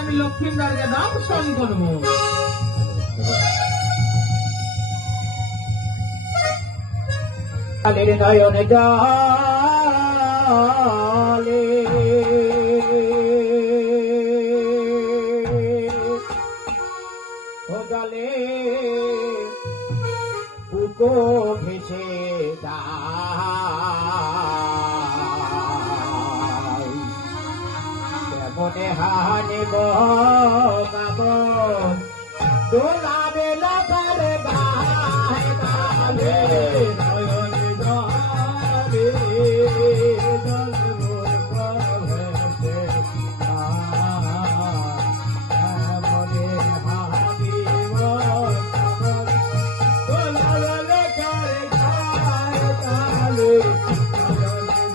আমি লক্ষ্মীদারকে দংশন করব। কালের নয়নে জলে ও ভেসে মনে হানিব গাব দোলাবে লাগার গায় গাবে নয়নে গাবে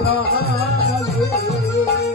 Oh,